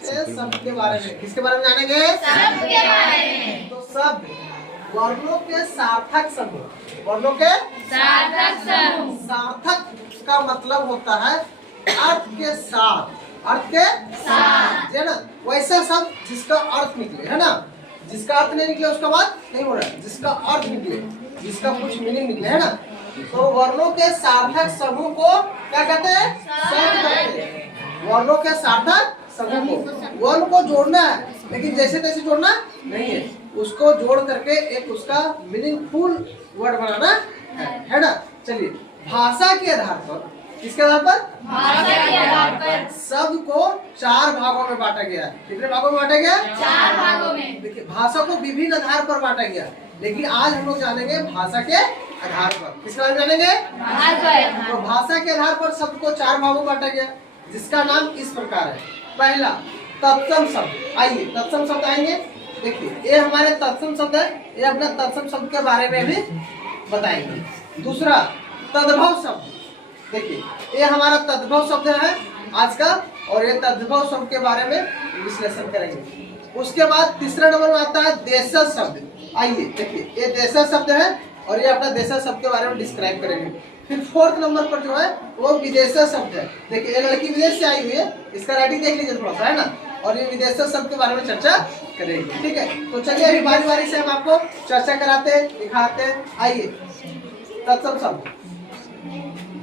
के शब्द के बारे में, किसके बारे में जानेंगे? शब्द के बारे में। तो शब्द वर्णों के सार्थक समूह, वर्णों के सार्थक समूह। सार्थक का मतलब होता है अर्थ के साथ, अर्थ के साथ, है ना, वैसा शब्द जिसका अर्थ निकले, है ना, जिसका अर्थ नहीं निकले उसका बात नहीं हो रहा है, जिसका अर्थ निकले, जिसका कुछ मीनिंग निकले, है ना। तो वर्णों के सार्थक समूह को क्या कहते हैं? शब्द कहते हैं। वर्णों के सार्थक समूह को, वर्ण को जोड़ना है लेकिन जैसे तैसे जोड़ना नहीं है, उसको जोड़ करके एक उसका मीनिंगफुल वर्ड बनाना है ना। चलिए, भाषा के आधार पर, किसके आधार पर? भाषा के आधार पर शब्द को 4 भागों में बांटा गया है। कितने भागों में बांटा गया? 4 भागों में। देखिए, भाषा को विभिन्न आधार पर बांटा गया, लेकिन आज हम लोग जानेंगे भाषा के आधार पर। किसके बारे में जानेंगे? तो भाषा के आधार पर शब्द को 4 भागों में बांटा गया, जिसका नाम इस प्रकार है। पहला, तत्सम शब्द। आइए तत्सम शब्द आएंगे। देखिए, ये हमारे तत्सम शब्द है, ये अपना तत्सम शब्द के बारे में भी बताएंगे। दूसरा, तद्भव शब्द। देखिए, ये हमारा तद्भव शब्द है आज का, और ये तद्भव शब्द के बारे में विश्लेषण करेंगे। उसके बाद तीसरा नंबर में आता है देशज शब्द। आइए देखिए, ये देशज शब्द है और ये अपना देशज शब्द के बारे में डिस्क्राइब करेंगे। फिर 4th नंबर पर जो है वो विदेशज शब्द है। देखिए, ये लड़की विदेश से आई हुई है, इसका राइटिंग देख लीजिए थोड़ा सा, है ना, और ये विदेशज शब्द के बारे में चर्चा करेंगे। ठीक है, तो चलिए अभी बारी बारी से हम आपको चर्चा कराते हैं, दिखाते हैं। आइए, तत्सम शब्द।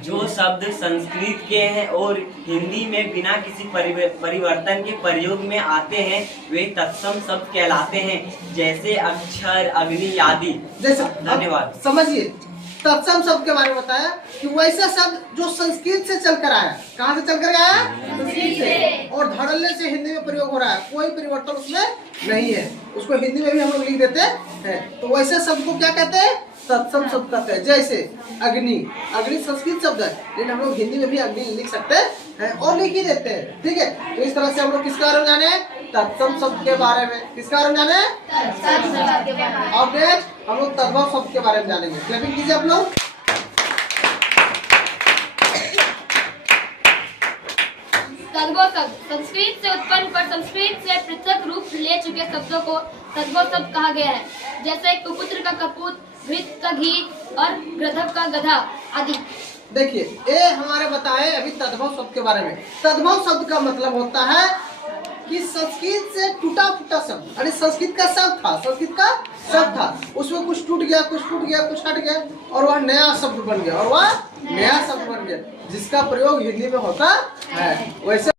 जो शब्द संस्कृत के हैं और हिंदी में बिना किसी परिवर्तन के प्रयोग में आते हैं वे तत्सम शब्द कहलाते हैं, जैसे अक्षर, अग्नि आदि। जैसे धन्यवाद। समझिए, तत्सम शब्द के बारे में बताया कि वैसा शब्द जो संस्कृत से चलकर आया। कहाँ से चलकर आया? संस्कृत से। और धड़ल्ले से हिंदी में प्रयोग हो रहा है, कोई परिवर्तन उसमें नहीं है, उसको हिंदी में भी हम लोग लिख देते हैं। तो वैसे शब्द को क्या कहते हैं? तत्सम शब्द कहते हैं। जैसे अग्नि, अग्नि संस्कृत शब्द है लेकिन हम लोग हिंदी में भी अग्नि लिख सकते हैं और लिख ही देते हैं। ठीक है, तो इस तरह से हम लोग किसके बारे में जाने? तत्सम शब्द के बारे में। किसके बारे में जाने? अब नेक्स्ट हम लोग तद्भव शब्द के बारे में जानेंगे। क्लैपिंग कीजिए आप लोग। तद्भव शब्द संस्कृत से उत्पन्न पर संस्कृत से पृथक रूप ले चुके शब्दों को तद्भव शब्द कहा गया है, जैसे कुपुत्र का कपूत, घृत का घी और गधव का गधा आदि। देखिए, ये हमारे बताए अभी तद्भव शब्द के बारे में। तद्भव शब्द का मतलब होता है कि संस्कृत से टूटा फूटा शब्द, यानी संस्कृत का शब्द था, संस्कृत का शब्द था, उसमें कुछ टूट गया, कुछ टूट गया, कुछ हट गया और वह नया शब्द बन गया, और वह नया शब्द बन गया जिसका प्रयोग हिंदी में होता है। वैसे